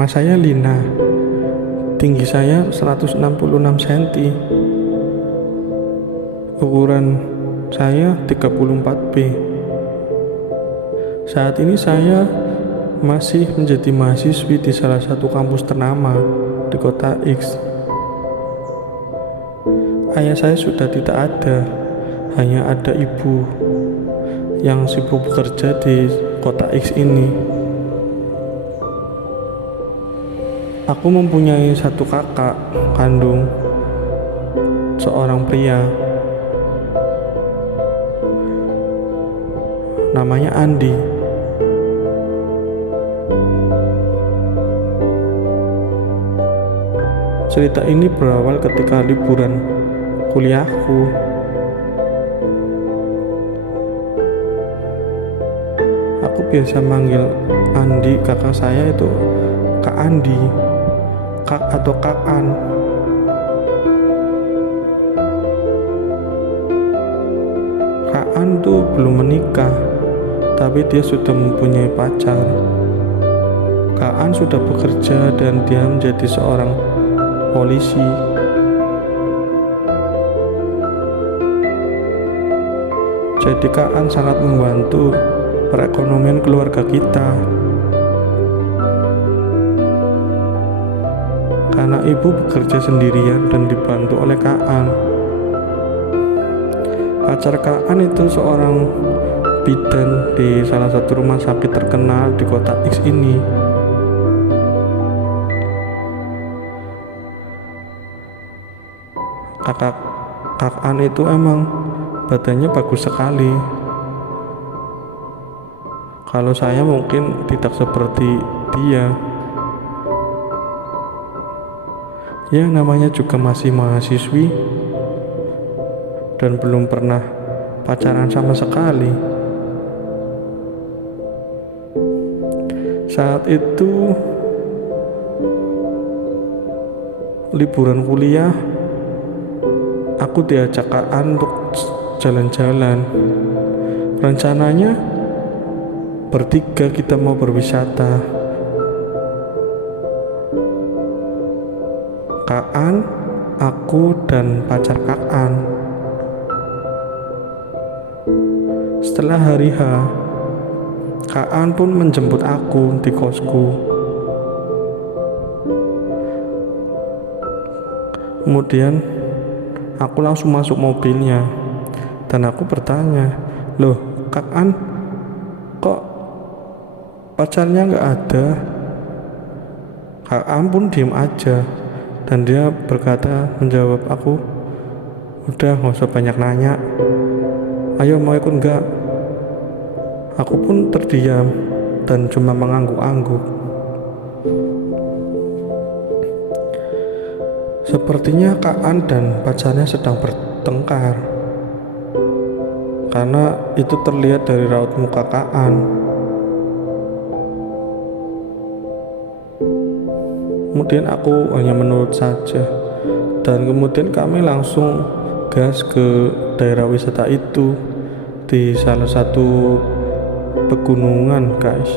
Nama saya Lina. Tinggi saya 166 cm. Ukuran saya 34 B. Saat ini saya masih menjadi mahasiswi di salah satu kampus ternama di kota X. Ayah saya sudah tidak ada, hanya ada ibu yang sibuk bekerja di kota X ini. Aku mempunyai satu kakak kandung, seorang pria. Namanya Andi. Cerita ini berawal ketika liburan kuliahku. Aku biasa manggil Andi, kakak saya itu Kak Andi, Kak atau Kak An. Kak An tuh belum menikah, tapi dia sudah mempunyai pacar. Kak An sudah bekerja dan dia menjadi seorang polisi. Jadi Kak An sangat membantu perekonomian keluarga kita. Karena ibu bekerja sendirian dan dibantu oleh Kak An. Pacar Kak An itu seorang bidan di salah satu rumah sakit terkenal di kota X ini. Kak An itu emang badannya bagus sekali. Kalau saya mungkin tidak seperti dia. Ya, namanya juga masih mahasiswi dan belum pernah pacaran sama sekali. Saat itu liburan kuliah, aku diajak Kak An untuk jalan-jalan. Rencananya bertiga kita mau berwisata. Kak An, aku, dan pacar Kak An. Setelah hari H, Kak An pun menjemput aku di kosku. Kemudian aku langsung masuk mobilnya dan aku bertanya, "Loh, Kak An, kok pacarnya nggak ada?" Kak An pun diem aja dan dia menjawab aku, "Udah, nggak usah banyak nanya. Ayo, mau ikut nggak?" Aku pun terdiam dan cuma mengangguk-angguk. Sepertinya Kak An dan pacarnya sedang bertengkar, karena itu terlihat dari raut muka Kak An. Kemudian aku hanya menurut saja, dan kemudian kami langsung gas ke daerah wisata itu di salah satu pegunungan, guys.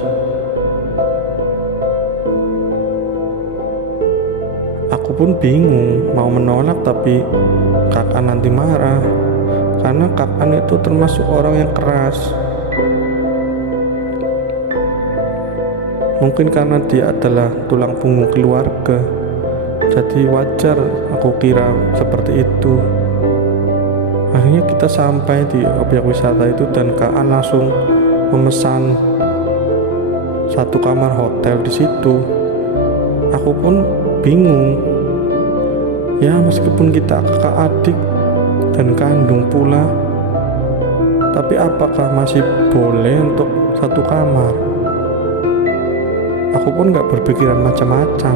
Aku pun bingung mau menolak, tapi Kak An nanti marah karena Kak An itu termasuk orang yang keras. Mungkin karena dia adalah tulang punggung keluarga, jadi wajar aku kira seperti itu. Akhirnya kita sampai di objek wisata itu dan Kak An langsung memesan satu kamar hotel di situ. Aku pun bingung. Ya, meskipun kita kakak adik dan kandung pula, tapi apakah masih boleh untuk satu kamar? Aku pun gak berpikiran macam-macam,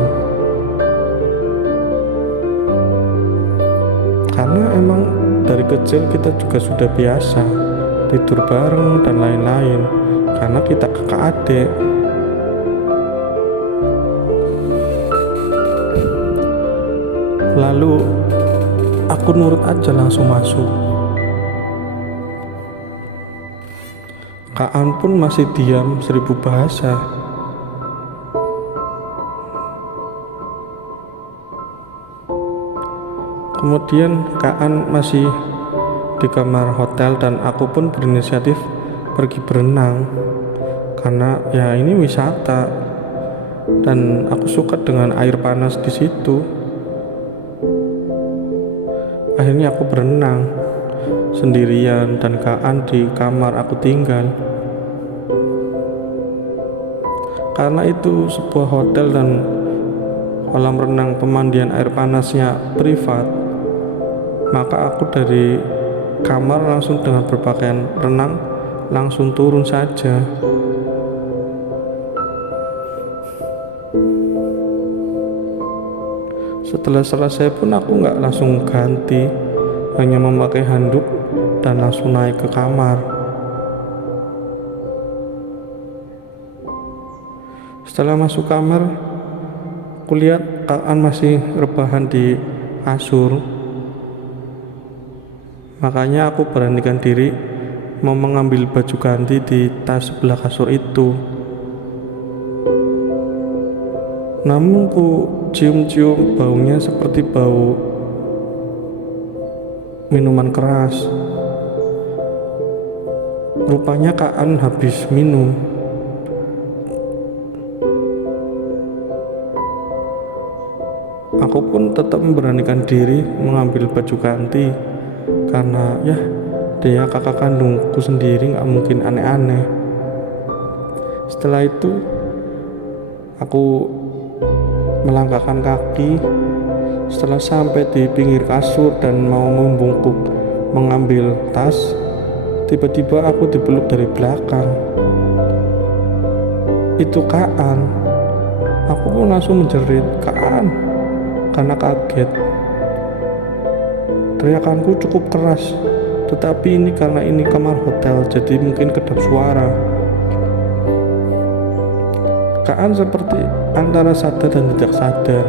karena emang dari kecil kita juga sudah biasa tidur bareng dan lain-lain, karena kita kakak adik. Lalu aku nurut aja, langsung masuk. Kak An pun masih diam 1000 bahasa. Kemudian Kaan masih di kamar hotel dan aku pun berinisiatif pergi berenang karena ya ini wisata dan aku suka dengan air panas di situ. Akhirnya aku berenang sendirian dan Kaan di kamar aku tinggal. Karena itu sebuah hotel dan kolam renang pemandian air panasnya privat, maka aku dari kamar langsung dengan berpakaian renang langsung turun saja. Setelah selesai pun aku nggak langsung ganti, hanya memakai handuk dan langsung naik ke kamar. Setelah masuk kamar, kulihat Kaan masih rebahan di kasur. Makanya aku beranikan diri mau mengambil baju ganti di tas sebelah kasur itu. Namun ku cium-cium baunya seperti bau minuman keras. Rupanya Kaan habis minum. Aku pun tetap memberanikan diri mengambil baju ganti karena ya dia kakak kandungku sendiri, gak mungkin aneh-aneh. Setelah itu aku melangkahkan kaki. Setelah sampai di pinggir kasur dan mau membungkuk mengambil tas, tiba-tiba aku dipeluk dari belakang. Itu Kaan. Aku pun langsung menjerit, "Kaan!" karena kaget. Teriakanku cukup keras, tetapi ini karena ini kamar hotel jadi mungkin kedap suara. Kaan seperti antara sadar dan tidak sadar,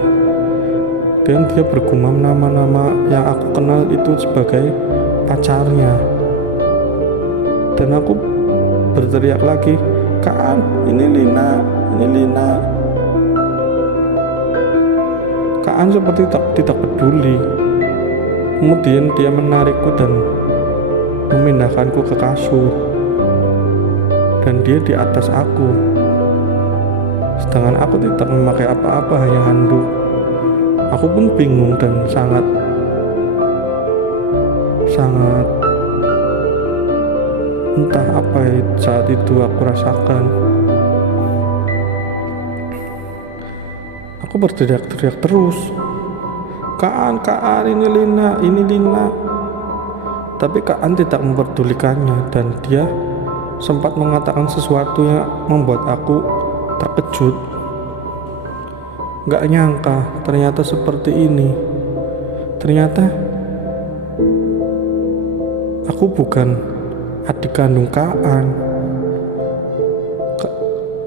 dan dia bergumam nama-nama yang aku kenal itu sebagai pacarnya. Dan aku berteriak lagi, "Kaan, ini Lina, ini Lina." Kaan seperti tidak peduli. Kemudian dia menarikku dan memindahkanku ke kasur, dan dia di atas aku, sedangkan aku tidak memakai apa-apa, hanya handuk. Aku pun bingung dan sangat entah apa saat itu aku rasakan. Aku berteriak-teriak terus, "Kaan, Kaan, ini Lina, ini Lina." Tapi Kaan tidak memperdulikannya dan dia sempat mengatakan sesuatu yang membuat aku terkejut. Gak nyangka ternyata seperti ini. Ternyata aku bukan adik kandung Kaan.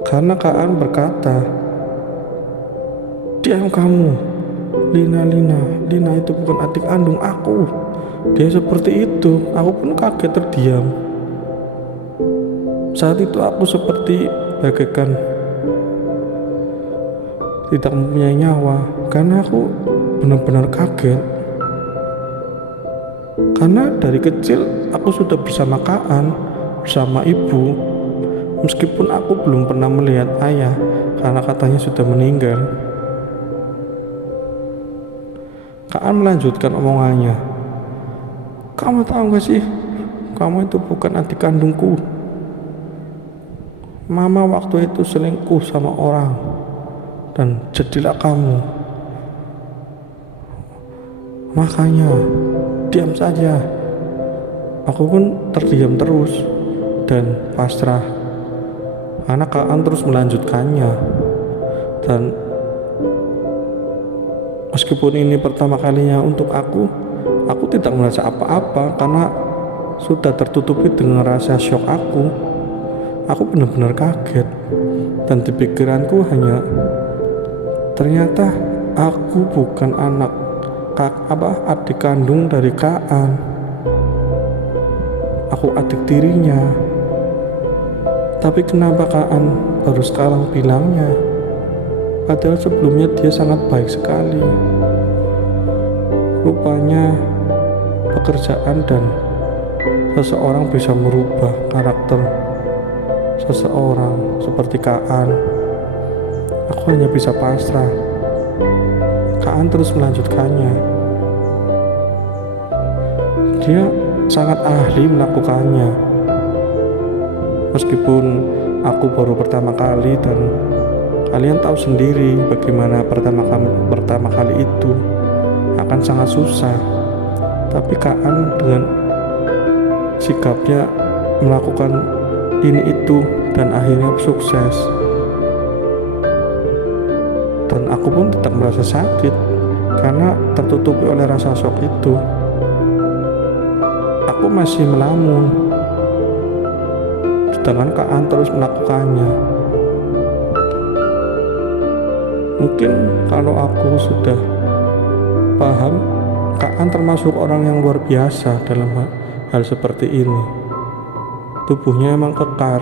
Karena Kaan berkata, "Diam kamu, Lina, Lina, Lina itu bukan adik kandung aku." Dia seperti itu. Aku pun kaget terdiam. Saat itu aku seperti bagaikan tidak mempunyai nyawa, karena aku benar-benar kaget. Karena dari kecil aku sudah bersama Kaan, bersama ibu, meskipun aku belum pernah melihat ayah karena katanya sudah meninggal. Kaan melanjutkan omongannya, "Kamu tahu gak sih, kamu itu bukan adik kandungku. Mama waktu itu selingkuh sama orang, dan jadilah kamu. Makanya diam saja." Aku pun terdiam terus dan pasrah, karena Kaan terus melanjutkannya. Dan meskipun ini pertama kalinya untuk aku tidak merasa apa-apa karena sudah tertutupi dengan rasa syok aku. Aku benar-benar kaget, dan di pikiranku hanya, ternyata aku bukan adik kandung dari Kaan. Aku adik tirinya. Tapi kenapa Kaan baru sekarang bilangnya? Padahal sebelumnya dia sangat baik sekali. Rupanya pekerjaan dan seseorang bisa merubah karakter seseorang. Seperti Kaan, aku hanya bisa pasrah. Kaan terus melanjutkannya. Dia sangat ahli melakukannya. Meskipun aku baru pertama kali, dan kalian tahu sendiri bagaimana pertama kali itu akan sangat susah. Tapi Kaan dengan sikapnya melakukan ini itu dan akhirnya sukses. Dan aku pun tetap merasa sakit karena tertutupi oleh rasa shock itu. Aku masih melamun, sedangkan Kaan terus melakukannya. Mungkin kalau aku sudah paham, Kaan termasuk orang yang luar biasa dalam hal seperti ini. Tubuhnya emang kekar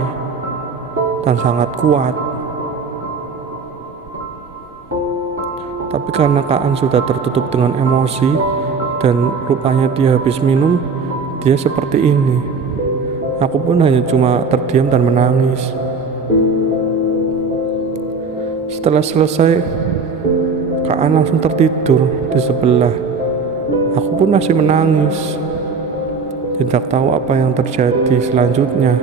dan sangat kuat. Tapi karena Kaan sudah tertutup dengan emosi dan rupanya dia habis minum, dia seperti ini. Aku pun hanya cuma terdiam dan menangis. Setelah selesai, Kaan langsung tertidur di sebelah. Aku pun masih menangis, tidak tahu apa yang terjadi selanjutnya.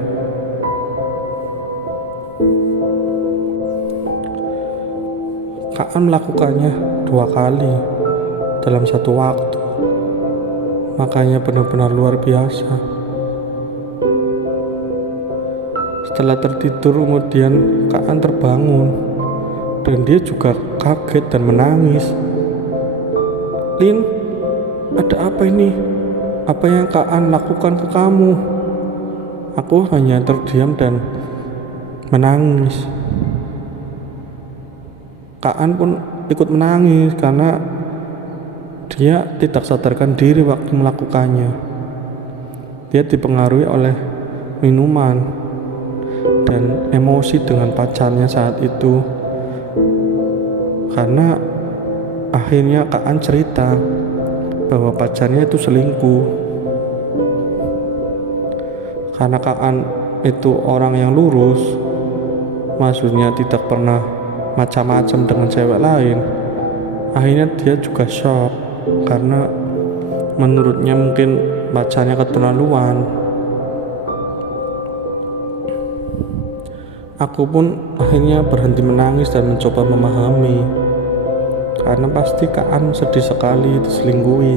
Kaan melakukannya 2 kali dalam satu waktu. Makanya benar-benar luar biasa. Setelah tertidur kemudian Kaan terbangun dan dia juga kaget dan menangis. "Lin, ada apa ini? Apa yang Kaan lakukan ke kamu?" Aku hanya terdiam dan menangis. Kaan pun ikut menangis karena dia tidak sadarkan diri waktu melakukannya. Dia dipengaruhi oleh minuman dan emosi dengan pacarnya saat itu. Karena akhirnya Kaan cerita bahwa pacarnya itu selingkuh. Karena Kaan itu orang yang lurus, maksudnya tidak pernah macam-macam dengan cewek lain. Akhirnya dia juga shock karena menurutnya mungkin pacarnya keterlaluan. Aku pun akhirnya berhenti menangis dan mencoba memahami, karena pasti Kaan sedih sekali diselingkuhi.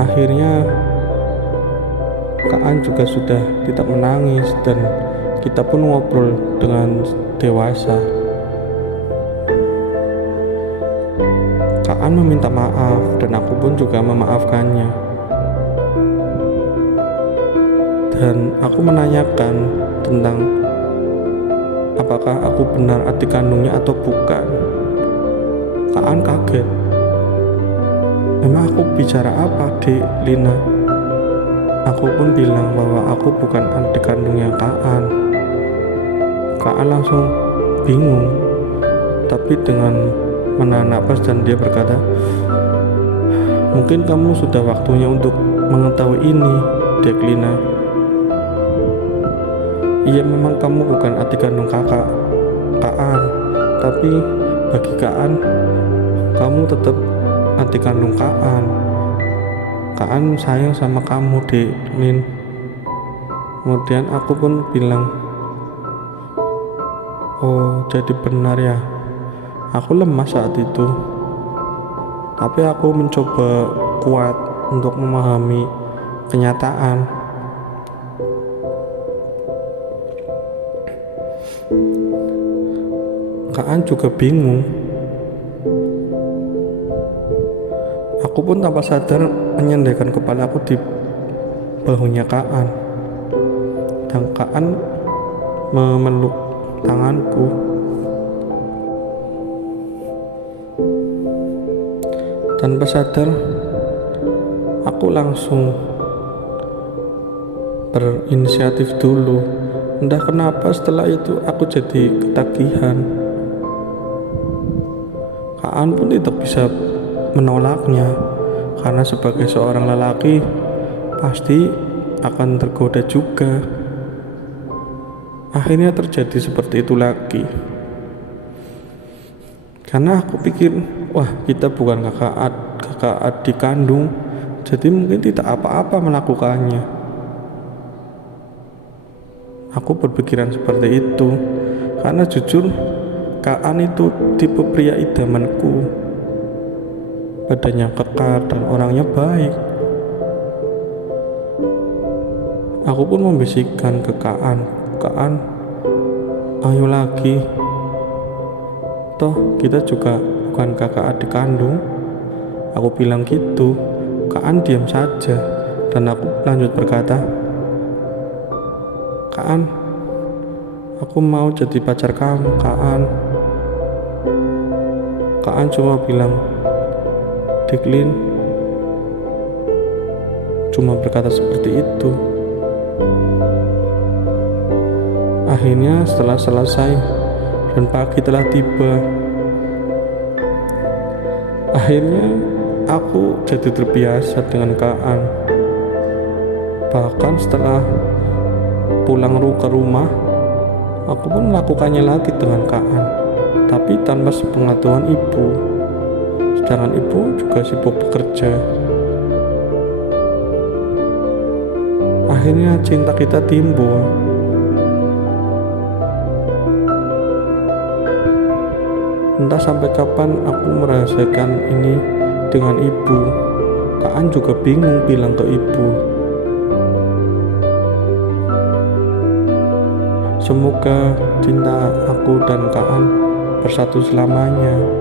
Akhirnya Kaan juga sudah tidak menangis dan kita pun ngobrol dengan dewasa. Kaan meminta maaf dan aku pun juga memaafkannya. Dan aku menanyakan tentang apakah aku benar adik kandungnya atau bukan. Kaan kaget. "Emang aku bicara apa, Dek Lina?" Aku pun bilang bahwa aku bukan adik kandungnya Kaan. Kaan langsung bingung, tapi dengan menahan napas dan dia berkata, "Mungkin kamu sudah waktunya untuk mengetahui ini, Dek Lina. Iya, memang kamu bukan adik kandung kakak Kaan, tapi bagi Kaan, kamu tetap adik kandung Kaan. Kaan sayang sama kamu, Dek Lin." Kemudian aku pun bilang, "Oh, jadi benar ya." Aku lemah saat itu, tapi aku mencoba kuat untuk memahami kenyataan. Kaan juga bingung. Aku pun tanpa sadar menyandaikan kepalaku di bahunya Kaan, dan Kaan memeluk tanganku. Tanpa sadar, aku langsung berinisiatif dulu. Entah kenapa setelah itu aku jadi ketagihan. Kak An pun tidak bisa menolaknya, karena sebagai seorang lelaki pasti akan tergoda juga. Akhirnya terjadi seperti itu lagi, karena aku pikir, wah, kita bukan kakak adik kandung, jadi mungkin tidak apa-apa melakukannya. Aku berpikiran seperti itu, karena jujur Kak An itu tipe pria idamanku. Badannya kekar dan orangnya baik. Aku pun membisikkan ke Kak An, ayo lagi, toh kita juga bukan kakak adik kandung. Aku bilang gitu. Kak An diam saja, dan aku lanjut berkata, Kak An, aku mau jadi pacar kamu, Kak An. Kak An cuma bilang, Diklin, cuma berkata seperti itu. Akhirnya setelah selesai dan pagi telah tiba, akhirnya aku jadi terbiasa dengan Kak An. Bahkan setelah pulang ke rumah, aku pun melakukannya lagi dengan Kak An, tapi tanpa sepengetahuan ibu. Sedangkan ibu juga sibuk bekerja. Akhirnya cinta kita timbul. Entah sampai kapan aku merahasiakan ini dengan ibu. Kak An juga bingung bilang ke ibu. Semoga cinta aku dan Kak An bersatu selamanya.